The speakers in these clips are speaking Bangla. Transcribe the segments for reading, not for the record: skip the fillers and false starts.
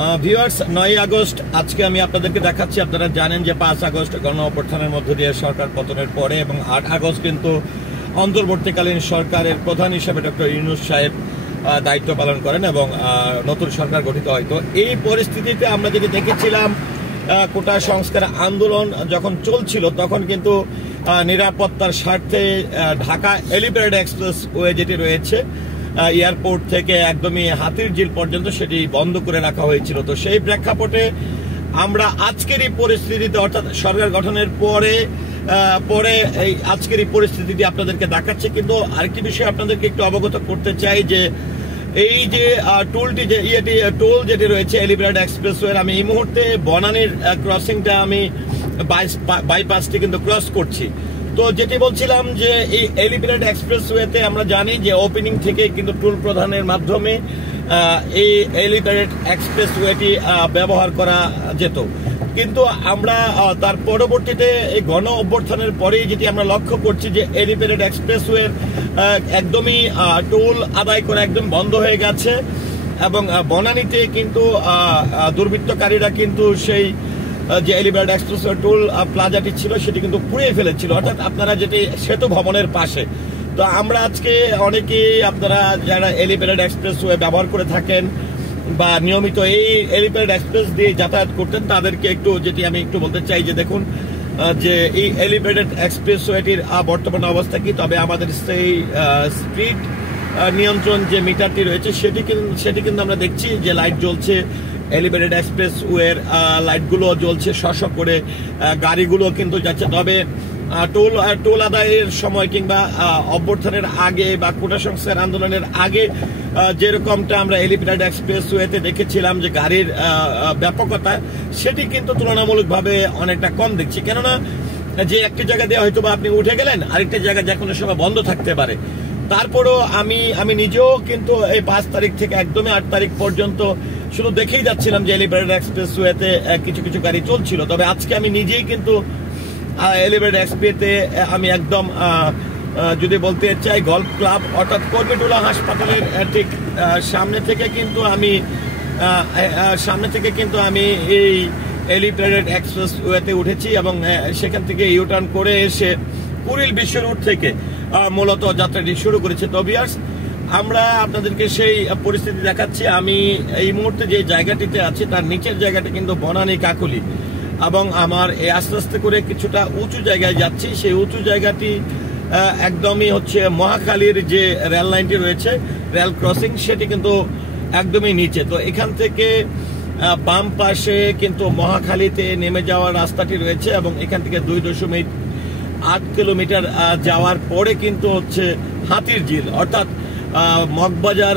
ভিউয়ার্স, 9 আগস্ট আজকে আমি আপনাদেরকে দেখাচ্ছি। আপনারা জানেন যে 5 আগস্ট গণ অভ্যুত্থানের মধ্য দিয়ে সরকার পতনের পরে এবং 8 আগস্ট কিন্তু অন্তর্বর্তীকালীন সরকারের প্রধান হিসেবে ডক্টর ইউনূস সাহেব দায়িত্ব পালন করেন এবং নতুন সরকার গঠিত হয়। তো এই পরিস্থিতিতে আমরা যেটি দেখেছিলাম, কোটা সংস্কার আন্দোলন যখন চলছিল তখন কিন্তু নিরাপত্তার স্বার্থে ঢাকা এলিভেটেড এক্সপ্রেস ওয়ে যেটি রয়েছে এয়ারপোর্ট থেকে একদমই হাতিরঝিল পর্যন্ত সেটি বন্ধ করে রাখা হয়েছিল। তো সেই প্রেক্ষাপটে আমরা আজকের এই পরিস্থিতিতে, অর্থাৎ সরকার গঠনের পরে এই আজকের এই পরিস্থিতিটি আপনাদেরকে দেখাচ্ছে। কিন্তু আরেকটি বিষয় আপনাদেরকে একটু অবগত করতে চাই যে এই যে টোলটি টোল যেটি রয়েছে এলিভেটেড এক্সপ্রেসওয়ের, আমি এই মুহূর্তে বনানীর ক্রসিংটা আমি বাইপাসটি কিন্তু ক্রস করছি। তো যেটি বলছিলাম যে এই এলিভেটেড এক্সপ্রেসওয়েতে আমরা জানি যে ওপেনিং থেকে কিন্তু টোল প্রদানের মাধ্যমে এই এলিভেটেড এক্সপ্রেসওয়েটি ব্যবহার করা যেত। কিন্তু আমরা তার পরবর্তীতে এই গণ অভ্যুত্থানের পরেই যেটি আমরা লক্ষ্য করছি যে এলিভেটেড এক্সপ্রেসওয়ের একদমই টোল আদায় করা একদম বন্ধ হয়ে গেছে এবং বনানীতে কিন্তু দুর্বৃত্তকারীরা কিন্তু সেই যে এলিভেটেড এক্সপ্রেসওয়ে টোল প্লাজাটি ছিল সেটি কিন্তু পুড়িয়ে ফেলেছিল, অর্থাৎ আপনারা যেটি সেতু ভবনের পাশে। তো আমরা আজকে অনেকেই আপনারা যারা এলিভেটেড এক্সপ্রেসওয়ে ব্যবহার করে থাকেন বা নিয়মিত এই এলিভেটেড এক্সপ্রেস দিয়ে যাতায়াত করতেন তাদেরকে একটু যেটি আমি একটু বলতে চাই যে দেখুন যে এই এলিভেটেড এক্সপ্রেসওয়েটির বর্তমান অবস্থা কি। তবে আমাদের সেই স্পিড নিয়ন্ত্রণ যে মিটারটি রয়েছে সেটি কিন্তু আমরা দেখছি যে লাইট জ্বলছে, এলিভেটেড এক্সপ্রেসওয়ের লাইটগুলো জ্বলছে, শশ করে গাড়িগুলো কিন্তু যাচ্ছে। তবে টোল আদায়ের সময় কিংবা অভ্যুত্থানের আগে বা কোটা সংস্কার আন্দোলনের আগে যেরকমটা আমরা এলিভেটেড এক্সপ্রেসওয়েতে দেখেছিলাম যে গাড়ির ব্যাপকতা, সেটি কিন্তু তুলনামূলকভাবে অনেকটা কম দেখছি। কেননা যে একটি জায়গা দিয়ে হয়তো বা আপনি উঠে গেলেন, আরেকটি জায়গা যে কোনো সময় বন্ধ থাকতে পারে। তারপরও আমি নিজেও কিন্তু এই 5 তারিখ থেকে একদমই 8 তারিখ পর্যন্ত শুধু দেখেই যাচ্ছিলাম যে এলিভেটেড এক্সপ্রেসওয়েতে কিছু কিছু গাড়ি চলছিল। তবে আজকে আমি নিজেই কিন্তু এলিভেটেড এক্সপ্রেসওয়েতে আমি একদম যদি বলতে চাই গল্ফ ক্লাব অর্থাৎ কর্মীটোলা হাসপাতালের ঠিক সামনে থেকে কিন্তু আমি এই এলিভেটেড এক্সপ্রেসওয়েতে উঠেছি এবং সেখান থেকে ইউটার্ন করে এসে কুড়িল বিশ্ব রোড থেকে মূলত যাত্রাটি শুরু করেছে। তো ভিউয়ার্স, আমরা আপনাদেরকে সেই পরিস্থিতি দেখাচ্ছি। আমি এই মুহূর্তে যে জায়গাটিতে আছি তার নিচের জায়গাটা কিন্তু বনানী কাকুলি এবং আমার এই আস্তে আস্তে করে কিছুটা উঁচু জায়গায় যাচ্ছি। সেই উঁচু জায়গাটি একদমই হচ্ছে মহাখালীর যে রেল লাইনটি রয়েছে, রেল ক্রসিং, সেটি কিন্তু একদমই নিচে। তো এখান থেকে বাম পাশে কিন্তু মহাখালীতে নেমে যাওয়ার রাস্তাটি রয়েছে এবং এখান থেকে 2.8 কিলোমিটার যাওয়ার পরে কিন্তু হচ্ছে হাতিরঝিল, অর্থাৎ মগবাজার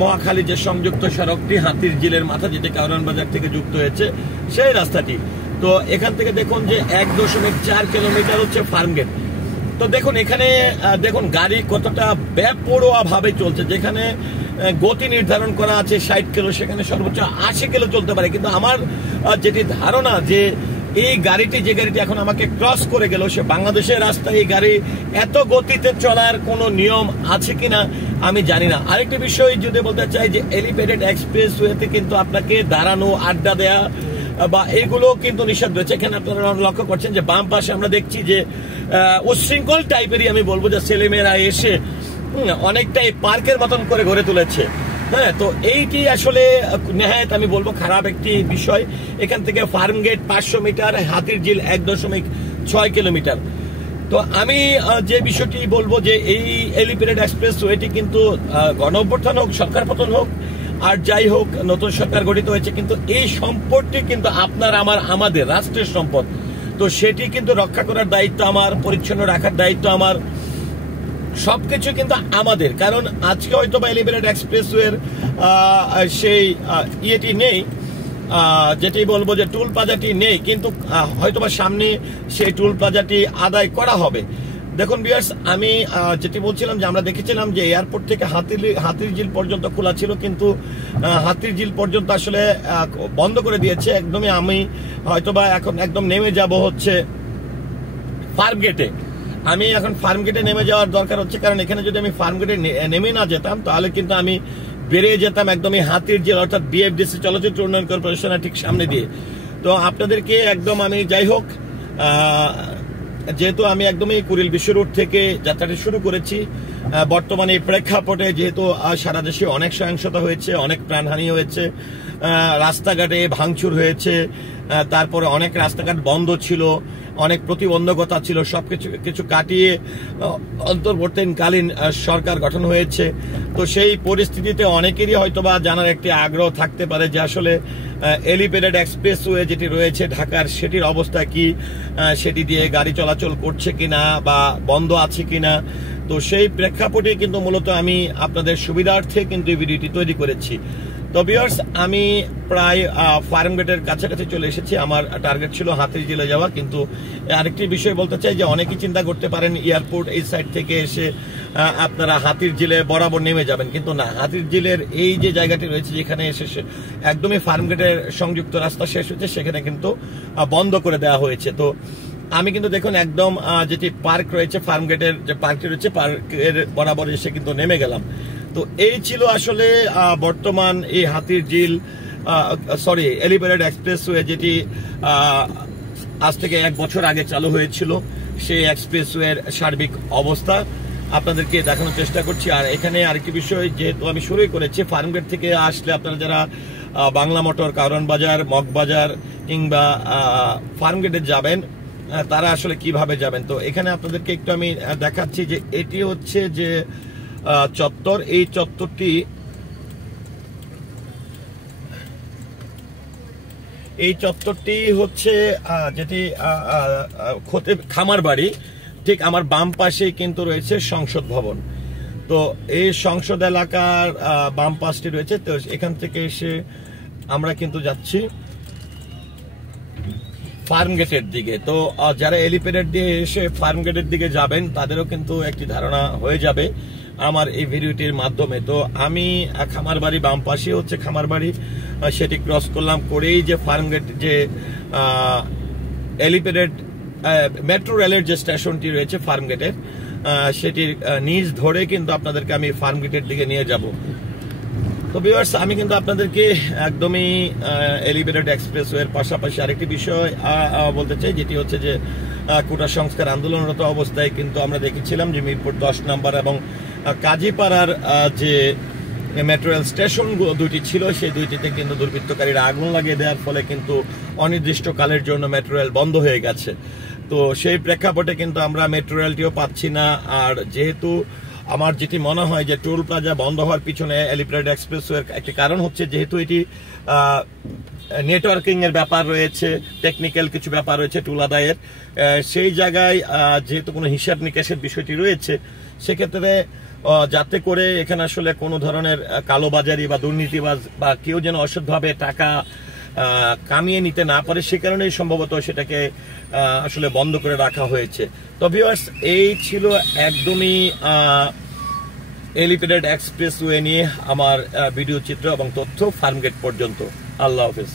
মহাখালী যে সংযুক্ত সড়কটি হাতিরঝিলের মাথা যেটি কারওয়ান বাজার থেকে যুক্ত হয়েছে সেই রাস্তাটি। তো এখান থেকে দেখুন যে 1.4 কিলোমিটার হচ্ছে ফার্মগেট। তো দেখুন এখানে দেখুন গাড়ি কতটা বেপরোয়া ভাবে চলছে। যেখানে গতি নির্ধারণ করা আছে 60 কিলো, সেখানে সর্বোচ্চ 80 কিলো চলতে পারে। কিন্তু আমার যেটি ধারণা যে এই গাড়িটি যে গাড়িটি এখন আমাকে ক্রস করে গেল, সে বাংলাদেশের রাস্তায় এই গাড়ি এত গতিতে চলার কোনো নিয়ম আছে কিনা আমি জানি না। আরেকটি বিষয় যদি বলতে চাই যে এলিভেটেড এক্সপ্রেসওয়েতে কিন্তু আপনাকে দাঁড়ানো, আড্ডা দেয়া বা এগুলো কিন্তু নিষেধ রয়েছে। এখানে আপনারা লক্ষ্য করছেন যে বাম পাশে আমরা দেখছি যে উচ্ছৃঙ্খল টাইপেরই আমি বলবো যে ছেলেমেয়েরা এসে অনেকটাই পার্কের মতন করে গড়ে তুলেছে। হ্যাঁ, তো এইটি আসলে নেহায়েত আমি বলবো খারাপ একটি বিষয়। এখান থেকে ফার্মগেট 500 মিটার, হাতিরঝিল 1.6 কিলোমিটার। তো আমি যে বিষয়টি বলবো যে এই এলিভেটেড এক্সপ্রেসওয়েটি কিন্তু গণ অভ্যুত্থান হোক, সরকার পতন হোক আর যাই হোক, নতুন সরকার গঠিত হয়েছে, কিন্তু এই সম্পদটি কিন্তু আপনার আমাদের রাষ্ট্রের সম্পদ। তো সেটি কিন্তু রক্ষা করার দায়িত্ব আমার, পরিচ্ছন্ন রাখার দায়িত্ব আমার, সবকিছু কিন্তু আমাদের। কারণ আজকে হয়তো বা এলিভেটেড এক্সপ্রেসওয়ের সেই ইয়েটি নেই, যেটি বলবো যে টোল প্লাজাটি নেই, কিন্তু হয়তোবা সামনে সেই টোল প্লাজাটি আদায় করা হবে। দেখুন ভিউয়ার্স, আমি যেটি বলছিলাম যে আমরা দেখেছিলাম যে এয়ারপোর্ট থেকে হাতিরঝিল পর্যন্ত খোলা ছিল, কিন্তু হাতিরঝিল পর্যন্ত আসলে বন্ধ করে দিয়েছে একদমই। আমি হয়তোবা এখন একদম নেমে যাব হচ্ছে ফার্মগেটে। আমি এখন ফার্মগেটে নেমে যাওয়ার দরকার হচ্ছে, কারণ এখানে যদি আমি ফার্মগেটে নেমে না যেতাম তাহলে কিন্তু আমি বেরিয়ে যেতাম একদমই হাতির জেল অর্থাৎ বিএফডিসি চলচ্চিত্র উন্নয়ন কর্পোরেশনের ঠিক সামনে দিয়ে। তো আপনাদেরকে একদম আমি যাই হোক যেহেতু আমি একদমই কুড়িল বিশ্ব রোড থেকে যাত্রাটি শুরু করেছি, বর্তমানে এই প্রেক্ষাপটে যেহেতু সারা দেশে অনেক সহিংসতা হয়েছে, অনেক প্রাণহানি হয়েছে, রাস্তাঘাটে ভাঙচুর হয়েছে, তারপরে অনেক রাস্তাঘাট বন্ধ ছিল, অনেক প্রতিবন্ধকতা ছিল, সবকিছু কাটিয়ে অন্তর্বর্তীকালীন সরকার গঠন হয়েছে। তো সেই পরিস্থিতিতে অনেকেরই হয়তোবা জানার একটি আগ্রহ থাকতে পারে যে আসলে এলিভেটেড এক্সপ্রেসওয়ে যেটি রয়েছে ঢাকার সেটির অবস্থা কি, সেটি দিয়ে গাড়ি চলাচল করছে কিনা বা বন্ধ আছে কিনা। তো সেই প্রেক্ষাপটে কিন্তু মূলত আমি আপনাদের সুবিধার্থে কিন্তু এই ভিডিওটি তৈরি করেছি। তো ভিউয়ার্স, আমি প্রায় ফার্মগেটের কাছাকাছি চলে এসেছি। আমার টার্গেট ছিল হাতির জেলে যাওয়া, কিন্তু আরেকটি বিষয় বলতে চাই যে অনেকেই চিন্তা করতে পারেন এয়ারপোর্ট এই সাইড থেকে এসে আপনারা হাতির জেলে বরাবর নেমে যাবেন, কিন্তু না, হাতির জেলের এই যে জায়গাটি রয়েছে যেখানে এসে একদমই ফার্মগেটের সংযুক্ত রাস্তা শেষ হচ্ছে সেখানে কিন্তু বন্ধ করে দেওয়া হয়েছে। তো আমি কিন্তু দেখুন একদম যেটি পার্ক রয়েছে, ফার্মগেটের যে পার্কটি রয়েছে পার্কের বরাবর এসে কিন্তু নেমে গেলাম। তো এই ছিল আসলে বর্তমান এই হাতির ঝিল এলিভেটেড এক্সপ্রেসওয়ে যেটি আজ থেকে 1 বছর আগে চালু হয়েছিল, সেই এক্সপ্রেসওয়ের সার্বিক অবস্থা আপনাদেরকে দেখানোর চেষ্টা করছি। আর এখানে আরেকটি বিষয়, যেহেতু আমি শুরুই করেছি, ফার্মগেট থেকে আসলে আপনারা যারা বাংলা মোটর, কারণ বাজার, মগবাজার কিংবা ফার্মগেটে যাবেন তারা আসলে কিভাবে যাবেন। তো এখানে আপনাদেরকে একটু আমি দেখাচ্ছি যে এটি হচ্ছে যে চত্বর, এই চত্বরটি হচ্ছে যেটি খামার বাড়ি, ঠিক আমার বাম পাশে কিন্তু রয়েছে সংসদ ভবন। তো এই সংসদ এলাকার বাম পাশটি রয়েছে। তো এখান থেকে এসে আমরা কিন্তু যাচ্ছি ফার্মগেটের দিকে। তো যারা এলিভেটেড দিয়ে এসে ফার্মগেটের দিকে যাবেন তাদেরও কিন্তু একটি ধারণা হয়ে যাবে আমার এই ভিডিওটির মাধ্যমে। তো আমি খামার বাড়ি, বাম পাশে হচ্ছে খামার বাড়ি, সেটি ক্রস করলাম, করেই যে ফার্মগেট যে এলিভেটেড মেট্রো রেলের যে স্টেশনটি রয়েছে ফার্মগেটের, সেটির নিচ ধরে কিন্তু আপনাদেরকে আমি ফার্মগেটের দিকে নিয়ে যাব। তো ভিউয়ার্স, আমি কিন্তু আপনাদেরকে একদমই এলিভেটেড এক্সপ্রেসওয়ের পাশাপাশি আরেকটি বিষয় বলতে চাই, যেটি হচ্ছে যে কোটা সংস্কার আন্দোলনরত অবস্থায় কিন্তু আমরা দেখেছিলাম যে মিরপুর 10 নম্বর এবং কাজীপাড়ার যে মেট্রো রেল স্টেশন দুইটি ছিল, সেই দুইটিতে কিন্তু দুর্বৃত্তকারীরা আগুন লাগিয়ে দেওয়ার ফলে কিন্তু অনির্দিষ্টকালের জন্য মেট্রো রেল বন্ধ হয়ে গেছে। তো সেই প্রেক্ষাপটে কিন্তু আমরা মেট্রো রেলটিও পাচ্ছি না। আর যেহেতু আমার যেটি মনে হয় যে টোল প্লাজা বন্ধ হওয়ার পিছনে এলিভেটেড এক্সপ্রেসওয়ের একটি কারণ হচ্ছে যেহেতু এটি নেটওয়ার্কিং এর ব্যাপার রয়েছে, টেকনিক্যাল কিছু ব্যাপার রয়েছে টোল আদায়ের, সেই জায়গায় যেহেতু কোনো হিসাব নিকাশের বিষয়টি রয়েছে, সেক্ষেত্রে যাতে করে এখানে আসলে কোনো ধরনের কালোবাজারি বা দুর্নীতিবাজ বা কেউ যেন অসৎভাবে টাকা কামিয়ে নিতে না পারে, সে কারণেই সম্ভবত সেটাকে আসলে বন্ধ করে রাখা হয়েছে। তো ভিউয়ার্স, এই ছিল একদমই এলিভেটেড এক্সপ্রেসওয়ে নিয়ে আমার ভিডিও চিত্র এবং তথ্য ফার্মগেট পর্যন্ত। আল্লাহ হাফেজ।